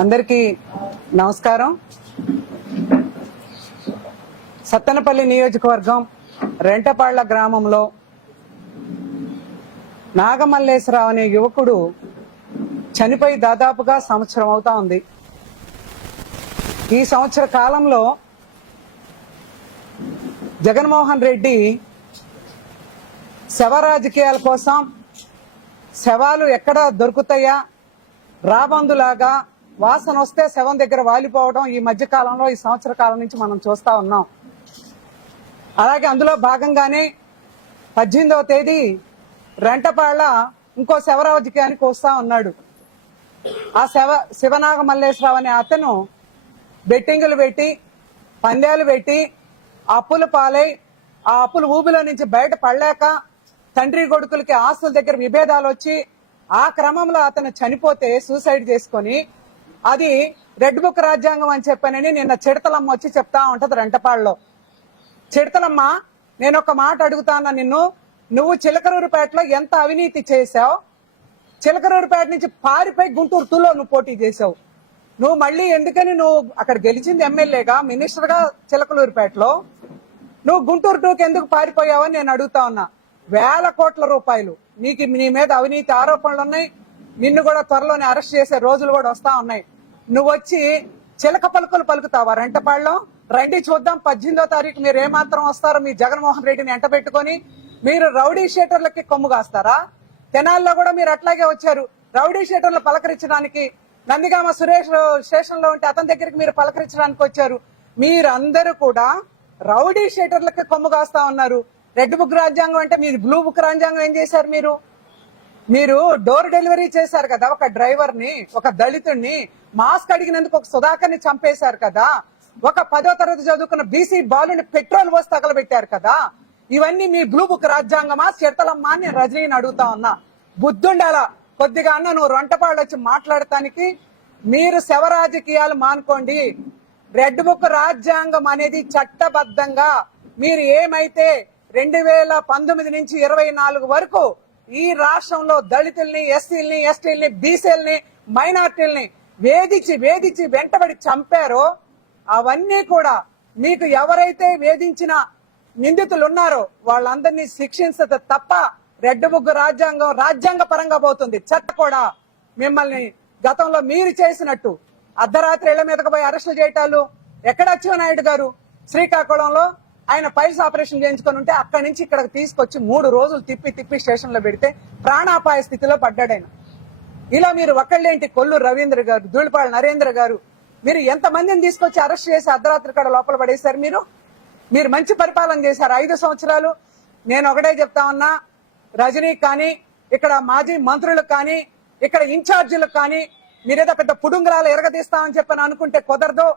అందరికీ నమస్కారం. సత్తెనపల్లి నియోజకవర్గం రెంటపాళ్ళ గ్రామంలో నాగమల్లేశ్వరరావు అనే యువకుడు చనిపోయి దాదాపుగా సంవత్సరం అవుతా ఉంది. ఈ సంవత్సర కాలంలో జగన్మోహన్ రెడ్డి శవ రాజకీయాల కోసం శవాలు ఎక్కడ దొరుకుతాయా? రాబందులాగా వాసన వస్తే శవం దగ్గర వాలిపోవడం ఈ మధ్య కాలంలో ఈ సంవత్సర కాలం నుంచి మనం చూస్తా ఉన్నాం. అలాగే అందులో భాగంగానే పద్దెనిమిదవ తేదీ రెంటపాళ్ళ ఇంకో శవరాజకీయానికి వస్తా ఉన్నాడు. ఆ శవ శివనాగ మల్లేశ్వరరావు అనే అతను బెట్టింగులు పెట్టి పందాలు పెట్టి అప్పులు పాలై ఆ అప్పులు ఊబిలో నుంచి బయట పడలేక తండ్రి కొడుకులకి ఆస్తుల దగ్గర విభేదాలు వచ్చి ఆ క్రమంలో అతను చనిపోతే సూసైడ్ చేసుకొని అది రెడ్ బుక్ రాజ్యాంగం అని చెప్పానని నిన్న చిడతలమ్మ వచ్చి చెప్తా ఉంటది రెంటపాళ్ళలో చిడతలమ్మ నేను ఒక మాట అడుగుతాను నిన్ను? నువ్వు చిలకరూరుపేటలో ఎంత అవినీతి చేశావు? చిలకరూరుపేట నుంచి పారిపోయి గుంటూరు తుల్లో నువ్వు పోటీ చేసావు నువ్వు మళ్ళీ ఎందుకని నువ్వు అక్కడ గెలిచింది ఎమ్మెల్యేగా మినిస్టర్గా చిలకలూరుపేటలో? నువ్వు గుంటూరు టూకి ఎందుకు పారిపోయావని నేను అడుగుతా ఉన్నా. వేల కోట్ల రూపాయలు. నీకు నీ మీద అవినీతి ఆరోపణలు ఉన్నాయి. నిన్ను కూడా త్వరలోనే అరెస్ట్ చేసే రోజులు కూడా వస్తా ఉన్నాయి. నువ్వు వచ్చి చిలక పలుకులు పలుకుతావా రెంటపాళ్ళలో రండి చూద్దాం పద్దెనిమిదో తారీఖు మీరు ఏమాత్రం వస్తారో మీ జగన్మోహన్ రెడ్డిని ఎంట పెట్టుకొని మీరు రౌడీ షేటర్లకి కొమ్ము కాస్తారా? తెనాల్లో కూడా మీరు అట్లాగే వచ్చారు. రౌడీ షేటర్లు పలకరించడానికి నందిగామ సురేష్ స్టేషన్లో ఉంటే అతని దగ్గరికి మీరు పలకరించడానికి వచ్చారు. మీరందరూ కూడా రౌడీ షేటర్లకి కొమ్ము కాస్తా ఉన్నారు. రెడ్ బుక్ రాజ్యాంగం అంటే మీరు బ్లూ బుక్ రాజ్యాంగం ఏం చేశారు మీరు? మీరు డోర్ డెలివరీ చేశారు కదా ఒక డ్రైవర్ని ఒక దళితుడిని మాస్క్ అడిగినందుకు ఒక సుధాకర్ని చంపేశారు కదా ఒక పదో తరగతి చదువుకున్న బీసీ బాలుని పెట్రోల్ పోసి తగలబెట్టారు కదా ఇవన్నీ మీ బ్లూ బుక్ రాజ్యాంగమా? చిడతలమ్మా అని నేను రజనీని అడుగుతా ఉన్నా. బుద్ధుండాలా? కొద్దిగా అన్న నువ్వు రొంటపాళ్ళు వచ్చి మాట్లాడటానికి మీరు శవ రాజకీయాలు మానుకోండి. రెడ్ బుక్ రాజ్యాంగం అనేది చట్టబద్ధంగా మీరు ఏమైతే రెండు వేల పంతొమ్మిది నుంచి ఇరవై నాలుగు వరకు ఈ రాష్ట్రంలో దళితుల్ని ఎస్సీల్ని ఎస్టీల్ని బీసీల్ని మైనార్టీల్ని వేధించి వేధించి వెంటబడి చంపారో అవన్నీ కూడా మీకు ఎవరైతే వేధించిన నిందితులు ఉన్నారో వాళ్ళందరినీ శిక్షించదు తప్ప రెడ్ బుక్ రాజ్యాంగం రాజ్యాంగ పరంగా పోతుంది. చట్ట కూడా మిమ్మల్ని గతంలో మీరు చేసినట్టు అర్ధరాత్రి ఇళ్ళ మీదకు పోయి అరెస్టులు చేయటాలు. ఎక్కడ అచ్చెన్నాయుడు గారు? శ్రీకాకుళంలో ఆయన పైల్స్ ఆపరేషన్ చేయించుకొని ఉంటే అక్కడి నుంచి ఇక్కడికి తీసుకొచ్చి మూడు రోజులు తిప్పి తిప్పి స్టేషన్లో పెడితే ప్రాణాపాయ స్థితిలో పడ్డాడు ఆయన. ఇలా మీరు ఒక్కళ్ళేంటి కొల్లు రవీంద్ర గారు ధూళిపాళ నరేంద్ర గారు? మీరు ఎంత మందిని తీసుకొచ్చి అరెస్ట్ చేసి అర్ధరాత్రి కాడ లోపల పడేశారు మీరు? మీరు మంచి పరిపాలన చేశారు ఐదు సంవత్సరాలు. నేను ఒకటే చెప్తా ఉన్నా రజనీ కానీ ఇక్కడ మాజీ మంత్రులకు కానీ ఇక్కడ ఇన్ఛార్జీలకు కానీ మీరేదో పెద్ద పుడుంగరాలు ఎరగదీస్తామని చెప్పని అనుకుంటే కుదరదు.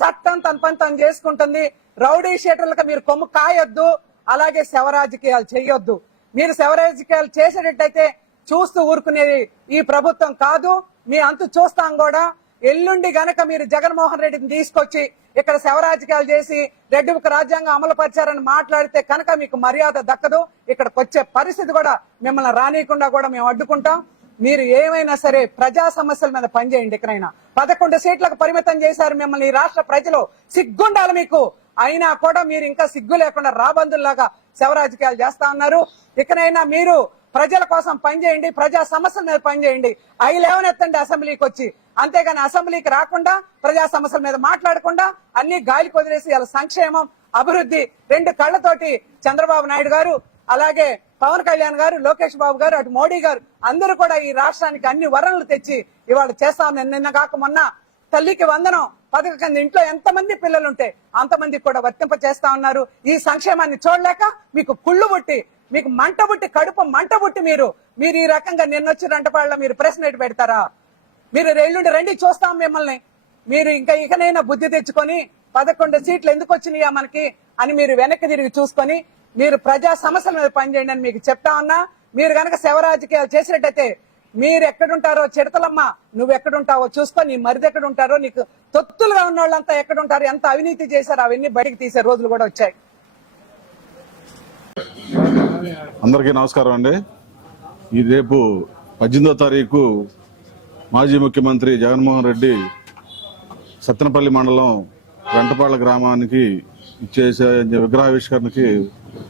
చట్టం తన పని తను చేసుకుంటుంది. రౌడీ షీటర్లకు మీరు కొమ్ము కాయొద్దు. అలాగే శవ రాజకీయాలు చేయొద్దు మీరు శవరాజకీయాలు చేసేటట్టయితే చూస్తూ ఊరుకునేది ఈ ప్రభుత్వం కాదు. మీ అంతు చూస్తాం కూడా. ఎల్లుండి గనక మీరు జగన్మోహన్ రెడ్డిని తీసుకొచ్చి ఇక్కడ శవరాజకీయాలు చేసి రెడ్డి ఒక రాజ్యాంగం అమలు పరిచారని మాట్లాడితే కనుక మీకు మర్యాద దక్కదు. ఇక్కడికి వచ్చే పరిస్థితి కూడా మిమ్మల్ని రానియకుండా కూడా మేము అడ్డుకుంటాం. మీరు ఏమైనా సరే ప్రజా సమస్యల మీద పనిచేయండి ఎక్కడైనా. పదకొండు సీట్లకు పరిమితం చేశారు మిమ్మల్ని రాష్ట్ర ప్రజలు. సిగ్గుండాలి మీకు. అయినా కూడా మీరు ఇంకా సిగ్గు లేకుండా రాబందుల్లాగా శవరాజకీయాలు చేస్తా ఉన్నారు. ఇకనైనా మీరు ప్రజల కోసం పనిచేయండి ప్రజా సమస్యల మీద పనిచేయండి అవి లేవనెత్తండి అసెంబ్లీకి వచ్చి. అంతేగాని అసెంబ్లీకి రాకుండా ప్రజా సమస్యల మీద మాట్లాడకుండా అన్ని గాలికి వదిలేసి ఇలా సంక్షేమం అభివృద్ధి రెండు కళ్ళతోటి చంద్రబాబు నాయుడు గారు అలాగే పవన్ కళ్యాణ్ గారు లోకేష్ బాబు గారు అటు మోడీ గారు అందరూ కూడా ఈ రాష్ట్రానికి అన్ని వనరులు తెచ్చి ఇవాళ చేస్తాం. నిన్న కాక మొన్న తల్లికి వందనం పథకం కింద ఇంట్లో ఎంతమంది పిల్లలుంటే అంతమందికి కూడా వర్తింప చేస్తా ఉన్నారు. ఈ సంక్షేమాన్ని చూడలేక మీకు కుళ్ళు బుట్టి మీకు మంట బుట్టి కడుపు మంట బుట్టి మీరు మీరు ఈ రకంగా నిన్నొచ్చి రంటపాళ్ళ మీరు ప్రెస్ ఎటు పెడతారా? మీరు రైలుండి రండి చూస్తాం మిమ్మల్ని. మీరు ఇంకా ఇకనైనా బుద్ధి తెచ్చుకొని పదకొండు సీట్లు ఎందుకు వచ్చినాయా మనకి అని మీరు వెనక్కి తిరిగి చూసుకొని మీరు ప్రజా సమస్యల మీద పనిచేయండి అని మీకు చెప్తా ఉన్నా. మీరు కనుక శవ రాజకీయాలు చేసినట్టయితే మీరు ఎక్కడుంటారో చిడతలమ్మ నువ్వు ఎక్కడుంటావో చూసుకో నీ మరిది ఎక్కడుంటారో నీకు తొత్తులుగా ఉన్న వాళ్ళంతా ఎక్కడుంటారు ఎంత అవినీతి చేశారు అవన్నీ బయటికి తీసే రోజులు కూడా వచ్చాయి. అందరికీ నమస్కారం అండి. ఈ రేపు పద్దెనిమిదో తారీఖు మాజీ ముఖ్యమంత్రి జగన్మోహన్ రెడ్డి సత్తెనపల్లి మండలం వెంటపాళ్ళ గ్రామానికి ఇచ్చేసే విగ్రహావిష్కరణకి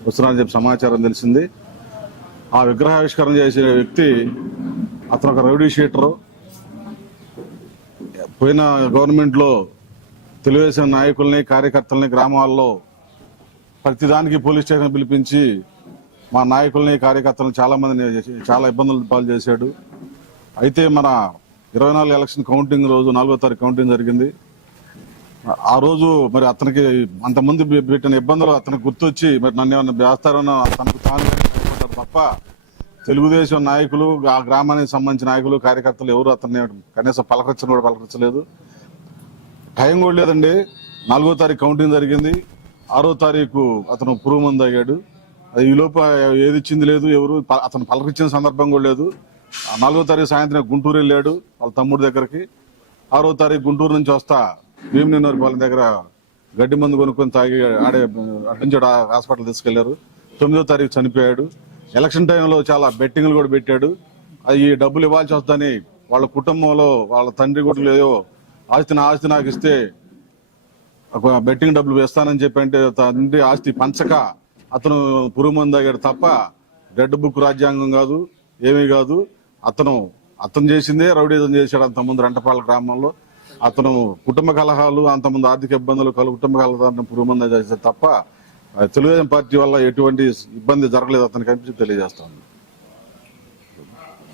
వస్తున్నారని చెప్పి సమాచారం తెలిసింది. ఆ విగ్రహావిష్కరణ చేసే వ్యక్తి అతను ఒక రెవెన్యూ షీటరు. పోయిన గవర్నమెంట్లో తెలుగుదేశం నాయకుల్ని కార్యకర్తల్ని గ్రామాల్లో ప్రతిదానికి పోలీస్ స్టేషన్ పిలిపించి మా నాయకుల్ని కార్యకర్తలను చాలామందిని చాలా ఇబ్బందులు పాలు చేశాడు. అయితే మన ఇరవై నాలుగు ఎలక్షన్ కౌంటింగ్ రోజు నాలుగో తారీఖు కౌంటింగ్ జరిగింది. ఆ రోజు మరి అతనికి అంతమంది పెట్టిన ఇబ్బందులు అతనికి గుర్తొచ్చి మరి నన్ను ఏమన్నా వేస్తారని తనకు తాను తప్ప తెలుగుదేశం నాయకులు ఆ గ్రామానికి సంబంధించిన నాయకులు కార్యకర్తలు ఎవరు అతన్ని కనీసం పలకరించిన కూడా పలకరించలేదు టైం కూడా లేదండి. నాలుగో తారీఖు కౌంటింగ్ జరిగింది. ఆరో తారీఖు అతను పురుగు మందు అయ్యాడు అది ఈ లోప ఏది ఇచ్చింది లేదు ఎవరు అతను పలకరించిన సందర్భం కూడా లేదు. ఆ నాలుగో తారీఖు సాయంత్రం గుంటూరు వెళ్ళాడు వాళ్ళ తమ్ముడి దగ్గరికి. ఆరో తారీఖు గుంటూరు నుంచి వస్తా భీమనేనూరు పాలెం దగ్గర గడ్డి మందు కొనుక్కొని తాగి ఆడే అటు నుంచి హాస్పిటల్ తీసుకెళ్ళారు. తొమ్మిదో తారీఖు చనిపోయాడు. ఎలక్షన్ టైంలో చాలా బెట్టింగ్లు కూడా పెట్టాడు. అది ఈ డబ్బులు ఇవ్వాల్సి వస్తుందని వాళ్ళ కుటుంబంలో వాళ్ళ తండ్రి కూడా లేదో ఆస్తి నా ఆస్తి నాకు ఇస్తే ఒక బెట్టింగ్ డబ్బులు వేస్తానని చెప్పి అంటే తండ్రి ఆస్తి పంచక అతను పురుగు మందు తాగాడు తప్ప రెడ్ బుక్ రాజ్యాంగం కాదు ఏమీ కాదు. అతను అతను చేసిందే రౌడీజం చేశాడు ముందు రెండపాల గ్రామంలో. అతను కుటుంబ కలహాలు అంతమంది ఆర్థిక ఇబ్బందులు కలు కుటుంబ కలహాలను పురుగుమంద చేస్తే తప్ప తెలుగుదేశం పార్టీ వల్ల ఎటువంటి ఇబ్బంది జరగలేదు అతనికి అనిపించి తెలియజేస్తాను